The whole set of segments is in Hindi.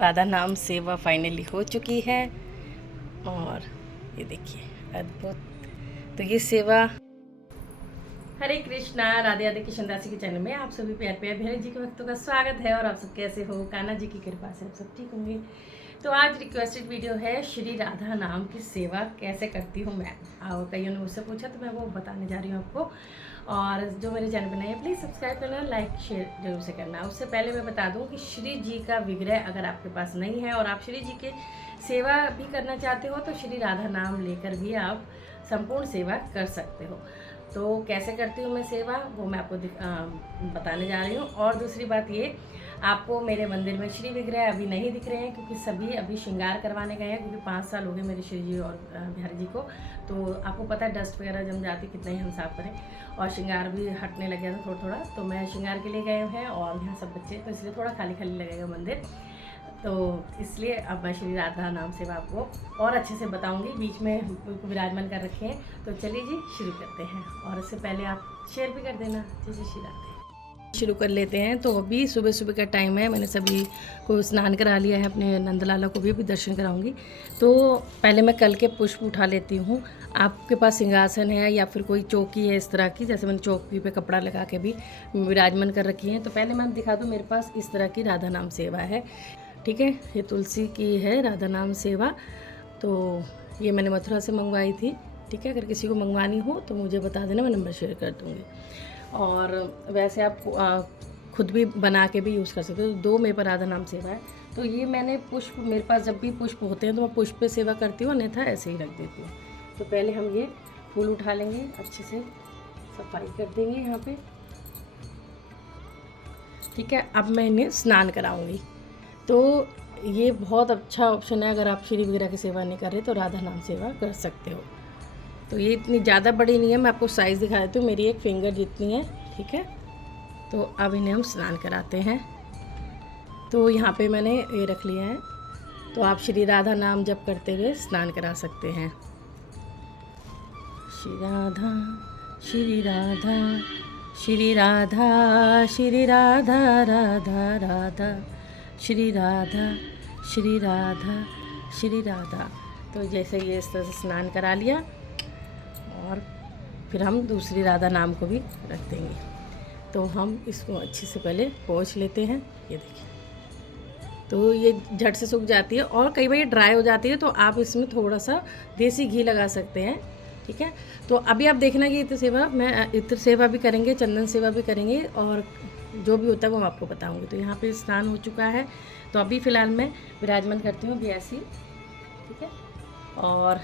राधा नाम सेवा फाइनली हो चुकी है और ये देखिए अद्भुत। तो ये सेवा हरे कृष्णा, राधे राधे कृष्ण दासी के चैनल में आप सभी प्यार प्यार भैरव जी के भक्तों का स्वागत है। और आप सब कैसे हो? कान्हा जी की कृपा से आप सब ठीक होंगे। तो आज रिक्वेस्टेड वीडियो है श्री राधा नाम की सेवा कैसे करती हूँ मैं। और कईयों ने मुझसे पूछा तो मैं वो बताने जा रही हूँ आपको। और जो मेरे चैनल बनाए हैं प्लीज़ सब्सक्राइब करना, लाइक शेयर जरूर से करना। उससे पहले मैं बता दूँ कि श्री जी का विग्रह अगर आपके पास नहीं है और आप श्री जी के सेवा भी करना चाहते हो तो श्री राधा नाम लेकर भी आप संपूर्ण सेवा कर सकते हो। तो कैसे करती हूँ मैं सेवा वो मैं आपको बताने जा रही हूँ। और दूसरी बात ये, आपको मेरे मंदिर में श्री विग्रह अभी नहीं दिख रहे हैं क्योंकि सभी अभी श्रृंगार करवाने गए हैं, क्योंकि 5 साल हो गए मेरे श्री जी और बिहारी जी को। तो आपको पता है डस्ट वगैरह जम जाती, कितना ही हम साफ करें, और श्रृंगार भी हटने लग गया था थोड़ा थोड़ा। तो मैं श्रृंगार के लिए गए हैं और यहाँ सब बच्चे, तो इसलिए थोड़ा खाली खाली लगेगा मंदिर। तो इसलिए अब मैं श्री राधा नाम सेवा आपको और अच्छे से बताऊंगी। बीच में विराजमान कर रखे हैं। तो चलिए जी शुरू करते हैं। और इससे पहले आप शेयर भी कर देना। जय श्री राधे। शुरू कर लेते हैं। तो अभी सुबह सुबह का टाइम है, मैंने सभी को स्नान करा लिया है, अपने नंदलाला को भी दर्शन कराऊंगी। तो पहले मैं कल के पुष्प उठा लेती हूँ। आपके पास सिंहासन है या फिर कोई चौकी है इस तरह की, जैसे मैंने चौकी पे कपड़ा लगा के भी विराजमान कर रखी है। तो पहले मैं दिखा दूँ, मेरे पास इस तरह की राधा नाम सेवा है। ठीक है, ये तुलसी की है राधा नाम सेवा। तो ये मैंने मथुरा से मंगवाई थी। ठीक है, अगर किसी को मंगवानी हो तो मुझे बता देना, मैं नंबर शेयर कर दूँगी। और वैसे आप खुद भी बना के भी यूज़ कर सकते हो। तो 2 मेरे पर राधा नाम सेवा है। तो ये मैंने पुष्प, मेरे पास जब भी पुष्प होते हैं तो मैं पुष्प पे सेवा करती हूँ, अन्यथा ऐसे ही रख देती हूँ। तो पहले हम ये फूल उठा लेंगे, अच्छे से सफाई कर देंगे यहाँ पे। ठीक है, अब मैं इन्हें स्नान कराऊंगी। तो ये बहुत अच्छा ऑप्शन है, अगर आप श्री विग्रह की सेवा नहीं कर रहे तो राधा नाम सेवा कर सकते हो। तो ये इतनी ज़्यादा बड़ी नहीं है, मैं आपको साइज़ दिखा देती हूँ, मेरी एक फिंगर जितनी है। ठीक है, तो अब इन्हें हम स्नान कराते हैं। तो यहाँ पे मैंने ये रख लिया है। तो आप श्री राधा नाम जप करते हुए स्नान करा सकते हैं। श्री राधा श्री राधा श्री राधा श्री राधा राधा राधा श्री राधा श्री राधा श्री राधा। तो जैसे ये इस तरह से स्नान करा लिया और फिर हम दूसरी राधा नाम को भी रख देंगे। तो हम इसको अच्छे से पहले पोंछ लेते हैं। ये देखिए, तो ये झट से सूख जाती है और कई बार ये ड्राई हो जाती है, तो आप इसमें थोड़ा सा देसी घी लगा सकते हैं। ठीक है, तो अभी आप देखना कि इत्र सेवा भी करेंगे, चंदन सेवा भी करेंगे, और जो भी होता है वो मैं आपको बताऊंगी। तो यहाँ पे स्नान हो चुका है। तो अभी फ़िलहाल मैं विराजमान करती हूँ अभी ऐसी। ठीक है, और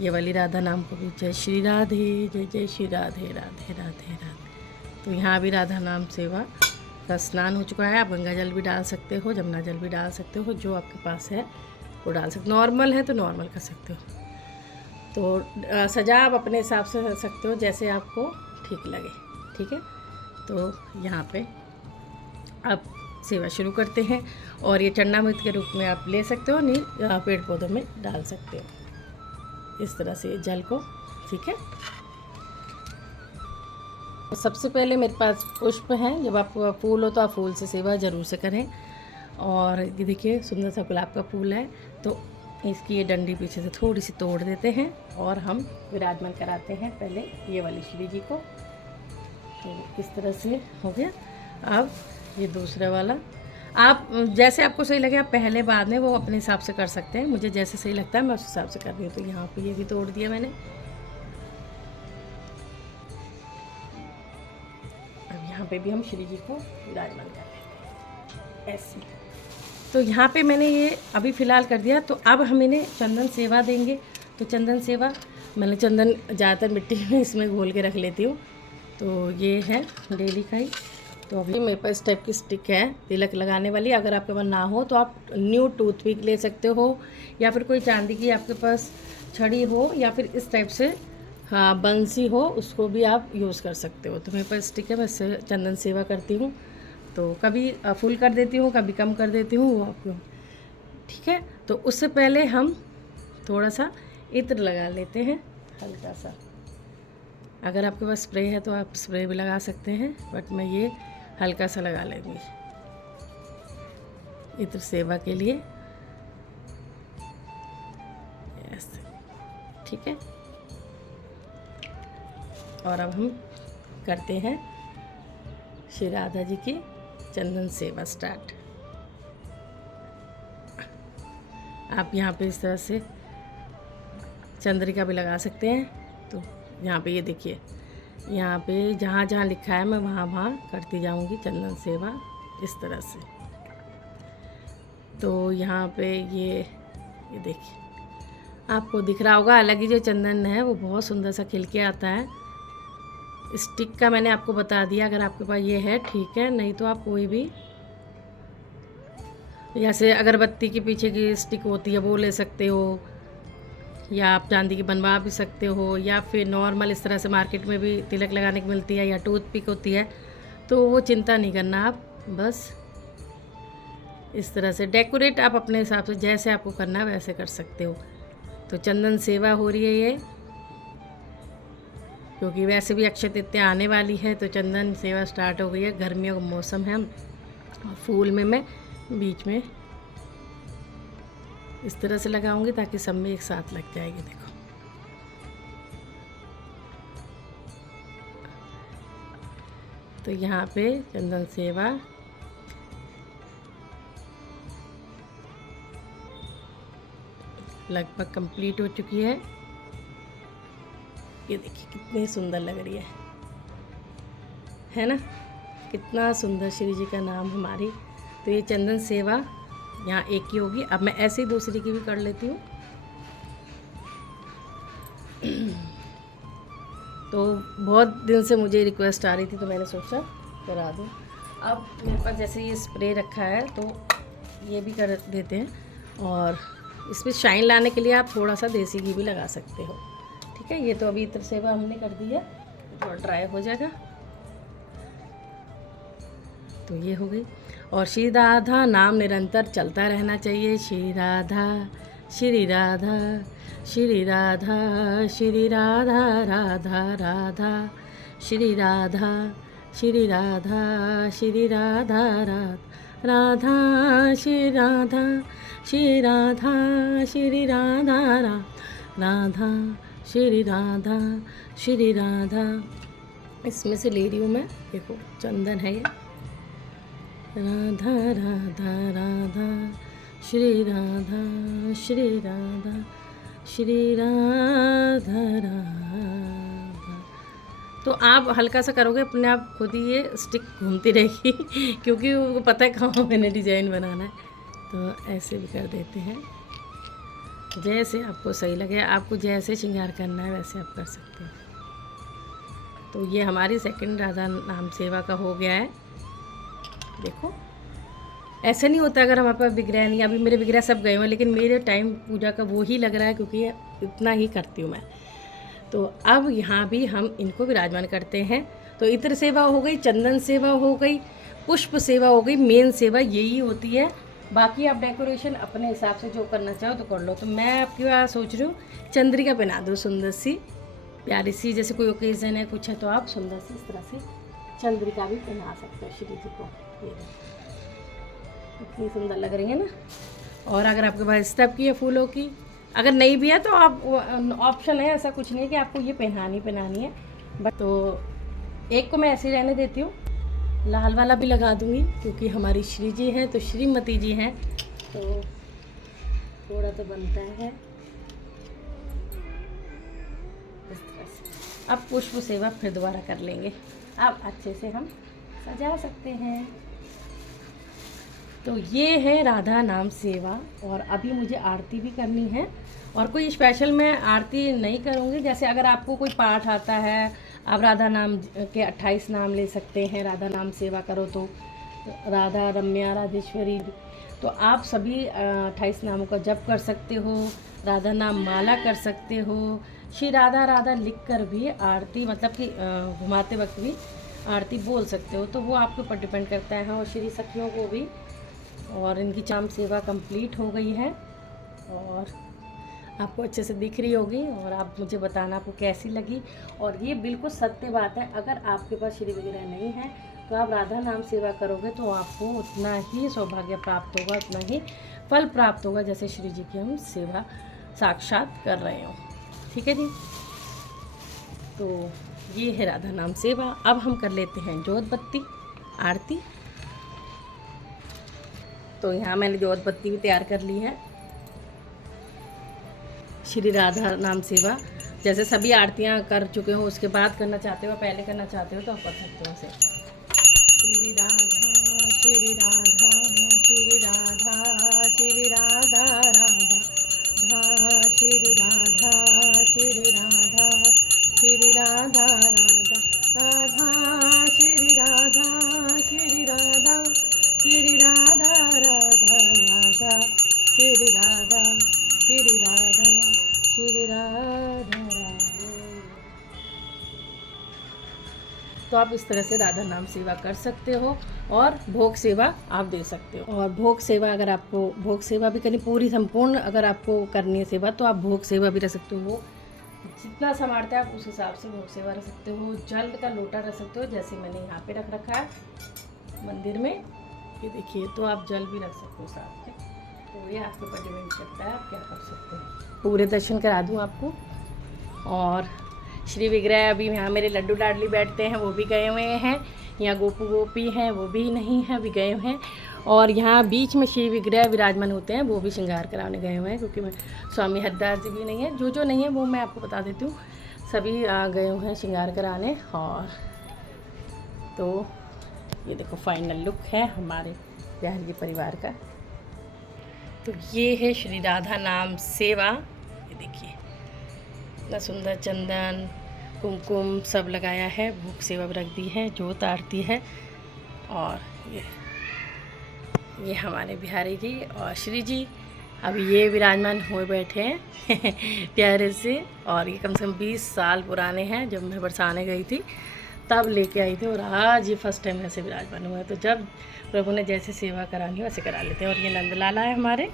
ये वाली राधा नाम को भी जय श्री राधे, जय जय श्री राधे, राधे राधे राधे। तो यहाँ भी राधा नाम सेवा का स्नान हो चुका है। आप गंगा जल भी डाल सकते हो, जमुना जल भी डाल सकते हो, जो आपके पास है वो डाल सकते हो। नॉर्मल है तो नॉर्मल कर सकते हो। तो सजा आप अपने हिसाब से कर सकते हो, जैसे आपको ठीक लगे। ठीक है, तो यहाँ पे आप सेवा शुरू करते हैं। और ये चरणामृत के रूप में आप ले सकते हो, नहीं पेड़ पौधों में डाल सकते हो इस तरह से जल को। ठीक है, सबसे पहले मेरे पास पुष्प हैं। जब आपको फूल हो तो आप फूल से सेवा ज़रूर से करें। और ये देखिए सुंदर सा गुलाब का फूल है, तो इसकी ये डंडी पीछे से थोड़ी सी तोड़ देते हैं और हम विराजमान कराते हैं पहले ये वाली श्री जी को। तो इस तरह से हो गया। अब ये दूसरा वाला, आप जैसे आपको सही लगे आप पहले बाद में वो अपने हिसाब से कर सकते हैं। मुझे जैसे सही लगता है मैं उस हिसाब से कर रही हूँ। तो यहाँ पे ये भी तोड़ दिया मैंने। अब यहाँ पे भी हम श्री जी को विराजमान कर लेते हैं ऐसे। तो यहाँ पे मैंने ये अभी फ़िलहाल कर दिया। तो अब हम इन्हें चंदन सेवा देंगे। तो चंदन सेवा मैंने चंदन ज़्यादातर मिट्टी में इसमें घोल के रख लेती हूँ। तो ये है डेली का ही। तो अभी मेरे पास इस टाइप की स्टिक है तिलक लगाने वाली। अगर आपके पास ना हो तो आप न्यू टूथपिक ले सकते हो, या फिर कोई चांदी की आपके पास छड़ी हो, या फिर इस टाइप से हाँ बंसी हो, उसको भी आप यूज़ कर सकते हो। तो मेरे पास स्टिक है, मैं इससे चंदन सेवा करती हूँ। तो कभी फुल कर देती हूँ, कभी कम कर देती हूँ, वो आपको। ठीक है, तो उससे पहले हम थोड़ा सा इत्र लगा लेते हैं, हल्का सा। अगर आपके पास स्प्रे है तो आप स्प्रे भी लगा सकते हैं, बट मैं ये हल्का सा लगा लेंगी। इत्र सेवा के लिए। ऐसे, ठीक है। और अब हम करते हैं श्री राधा जी की चंदन सेवा स्टार्ट। आप यहाँ पे इस तरह से चंद्रिका भी लगा सकते हैं। तो यहाँ पे ये देखिए, यहाँ पे जहाँ जहाँ लिखा है मैं वहाँ वहाँ करती जाऊँगी चंदन सेवा इस तरह से। तो यहाँ पे ये देखिए, आपको दिख रहा होगा अलग ही जो चंदन है वो बहुत सुंदर सा खिल के आता है। स्टिक का मैंने आपको बता दिया, अगर आपके पास ये है ठीक है, नहीं तो आप कोई भी जैसे अगरबत्ती के पीछे की स्टिक होती है वो ले सकते हो, या आप चांदी की बनवा भी सकते हो, या फिर नॉर्मल इस तरह से मार्केट में भी तिलक लगाने की मिलती है, या टूथपिक होती है। तो वो चिंता नहीं करना, आप बस इस तरह से डेकोरेट आप अपने हिसाब से जैसे आपको करना है वैसे कर सकते हो। तो चंदन सेवा हो रही है ये, क्योंकि वैसे भी अक्षय तृतीया आने वाली है, तो चंदन सेवा स्टार्ट हो गई है। गर्मियों का मौसम है, और फूल में मैं बीच में इस तरह से लगाऊंगी ताकि सब में एक साथ लग जाएगी। देखो, तो यहाँ पे चंदन सेवा लगभग कंप्लीट हो चुकी है। ये देखिए कितनी सुंदर लग रही है ना, कितना सुंदर श्री जी का नाम हमारी। तो ये चंदन सेवा यहाँ एक की होगी। अब मैं ऐसे ही दूसरी की भी कर लेती हूँ। तो बहुत दिन से मुझे रिक्वेस्ट आ रही थी, तो मैंने सोचा करा दूँ। अब मेरे पास जैसे ये स्प्रे रखा है तो ये भी कर देते हैं, और इसमें शाइन लाने के लिए आप थोड़ा सा देसी घी भी लगा सकते हो। ठीक है, ये तो अभी इत्र सेवा हमने कर दी है, थोड़ा ड्राई हो जाएगा। तो ये हो गई। और श्री राधा नाम निरंतर चलता रहना चाहिए। श्री राधा श्री राधा श्री राधा श्री राधा राधा राधा श्री राधा श्री राधा श्री राधा राधा श्री राधा श्री राधा श्री राधा राधा श्री राधा श्री राधा। इसमें से ले रही हूँ मैं, देखो चंदन है ये। राधा राधा राधा श्री राधा श्री राधा श्री राधा राधा। तो आप हल्का सा करोगे अपने आप खुद ही ये स्टिक घूमती रहेगी क्योंकि वो पता है कहाँ मैंने डिज़ाइन बनाना है। तो ऐसे भी कर देते हैं, जैसे आपको सही लगे, आपको जैसे श्रृंगार करना है वैसे आप कर सकते हैं। तो ये हमारी सेकंड राधा नाम सेवा का हो गया है। देखो ऐसे नहीं होता अगर हमारे पास विग्रह नहीं, अभी मेरे विग्रह सब गए हुए, लेकिन मेरे टाइम पूजा का वो ही लग रहा है क्योंकि इतना ही करती हूँ मैं। तो अब यहाँ भी हम इनको विराजमान करते हैं। तो इत्र सेवा हो गई, चंदन सेवा हो गई, पुष्प सेवा हो गई, मेन सेवा यही होती है। बाकी आप डेकोरेशन अपने हिसाब से जो करना चाहो तो कर लो। तो मैं आपके पास सोच रही हूँ चंद्रिका पहना दो सुंदर सी प्यारी सी, जैसे कोई ओकेज़न है कुछ है तो आप सुंदर सी इस तरह से चंद्रिका भी पहना सकते हो श्री जी को। ये इतनी सुंदर लग रही है ना। और अगर आपके पास इस टाइप की है फूलों की, अगर नहीं भी है तो आप ऑप्शन है, ऐसा कुछ नहीं है कि आपको ये पहनानी है। बट तो एक को मैं ऐसे ही रहने देती हूँ, लाल वाला भी लगा दूँगी क्योंकि हमारी श्री जी हैं तो श्रीमती जी हैं तो थोड़ा तो बनता है इस तरह से। अब पुष्प सेवा फिर दोबारा कर लेंगे, अब अच्छे से हम सजा सकते हैं। तो ये है राधा नाम सेवा। और अभी मुझे आरती भी करनी है, और कोई स्पेशल मैं आरती नहीं करूँगी। जैसे अगर आपको कोई पाठ आता है, आप राधा नाम के 28 नाम ले सकते हैं, राधा नाम सेवा करो तो राधा रम्या राधेश्वरी, तो आप सभी 28 नामों का जप कर सकते हो, राधा नाम माला कर सकते हो, श्री राधा राधा लिख कर भी आरती मतलब कि घुमाते वक्त भी आरती बोल सकते हो। तो वो आपके ऊपर डिपेंड करता है। और श्री सखियों को भी, और इनकी चाम सेवा कंप्लीट हो गई है और आपको अच्छे से दिख रही होगी। और आप मुझे बताना आपको कैसी लगी। और ये बिल्कुल सत्य बात है, अगर आपके पास श्री विग्रह नहीं है तो आप राधा नाम सेवा करोगे तो आपको उतना ही सौभाग्य प्राप्त होगा, उतना ही फल प्राप्त होगा जैसे श्री जी की हम सेवा साक्षात कर रहे हो। ठीक है जी। तो ये है राधा नाम सेवा। अब हम कर लेते हैं जोत बत्ती आरती। तो यहाँ मैंने जोत बत्ती भी तैयार कर ली है। श्री राधा नाम सेवा जैसे सभी आरतियाँ कर चुके हो, उसके बाद करना चाहते हो, पहले करना चाहते हो तो आप कर सकते हो उसे। श्री राधा श्री राधा श्री राधा श्री राधा राधा धा श्री राधा श्री राधा श्री राधा राधा राधा श्री राधा श्री राधा श्री राधा राधा राधा श्री राधा श्री राधा श्री राधा राधा। तो आप इस तरह से राधा नाम सेवा कर सकते हो और भोग सेवा आप दे सकते हो। और भोग सेवा अगर आपको भोग सेवा भी करनी पूरी संपूर्ण अगर आपको करनी है सेवा तो आप भोग सेवा भी रख सकते हो। वो जितना सामर्थ्य है आप उस हिसाब से भोग सेवा रख सकते हो। जल का लोटा रख सकते हो जैसे मैंने यहाँ पे रख रखा है मंदिर में, ये देखिए। तो आप जल भी रख सकते हो साथ में। तो ये आपके ऊपर डिपेंड करता है आप क्या कर सकते हो। पूरे दर्शन करा दूँ आपको। और श्री विग्रह अभी यहाँ मेरे लड्डू लाडली बैठते हैं वो भी गए हुए हैं। यहाँ गोपू गोपी हैं वो भी नहीं हैं, भी गए हुए हैं। और यहाँ बीच में श्री विग्रह विराजमान होते हैं वो भी श्रृंगार कराने गए हुए हैं, क्योंकि मैं स्वामी हरदास जी भी नहीं है। जो नहीं है वो मैं आपको बता देती हूँ, सभी गए हुए हैं श्रृंगार कराने। और तो ये देखो फाइनल लुक है हमारे बिहारी जी परिवार का। तो ये है श्री राधा नाम सेवा। ये देखिए इतना सुंदर चंदन कुमकुम सब लगाया है, भोग सेवा भी रख दी है, जोत आरती है। और ये हमारे बिहारी जी और श्री जी अभी ये विराजमान हुए बैठे हैं प्यारे से। और ये कम से कम 20 साल पुराने हैं। जब मैं बरसाने गई थी तब लेके आई थी और आज ये फर्स्ट टाइम ऐसे विराजमान हुआ है। तो जब प्रभु ने जैसे सेवा करानी वैसे करा लेते हैं। और ये नंदलाला है हमारे।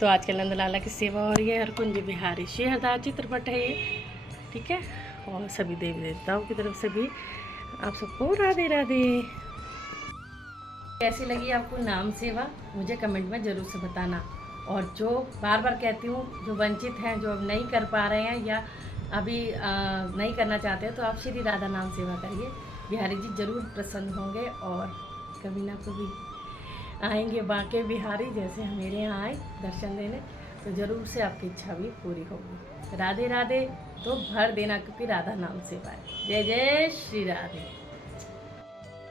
तो आजकल नंदलाला की सेवा हो रही है। हरकुंज बिहारी श्री हरदास चित्रपट है ये, ठीक है। और सभी देवी देवताओं की तरफ से भी आप सबको राधे राधे। कैसी लगी आपको नाम सेवा मुझे कमेंट में ज़रूर से बताना। और जो बार बार कहती हूँ जो वंचित हैं, जो अब नहीं कर पा रहे हैं या अभी नहीं करना चाहते हैं, तो आप श्री राधा नाम सेवा करिए। बिहारी जी ज़रूर प्रसन्न होंगे और कभी ना कभी आएंगे बांके बिहारी जैसे मेरे यहाँ आए दर्शन देने, तो ज़रूर से आपकी इच्छा भी पूरी होगी। राधे राधे। तो भर देना क्योंकि राधा नाम सेवा है। जय जय श्री राधे।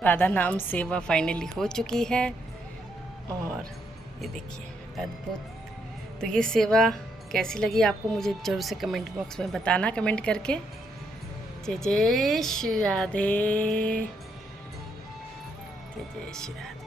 राधा नाम सेवा फाइनली हो चुकी है और ये देखिए अद्भुत। तो ये सेवा कैसी लगी आपको मुझे ज़रूर से कमेंट बॉक्स में बताना, कमेंट करके। जय जय श्री राधे। जय जय श्री राधे।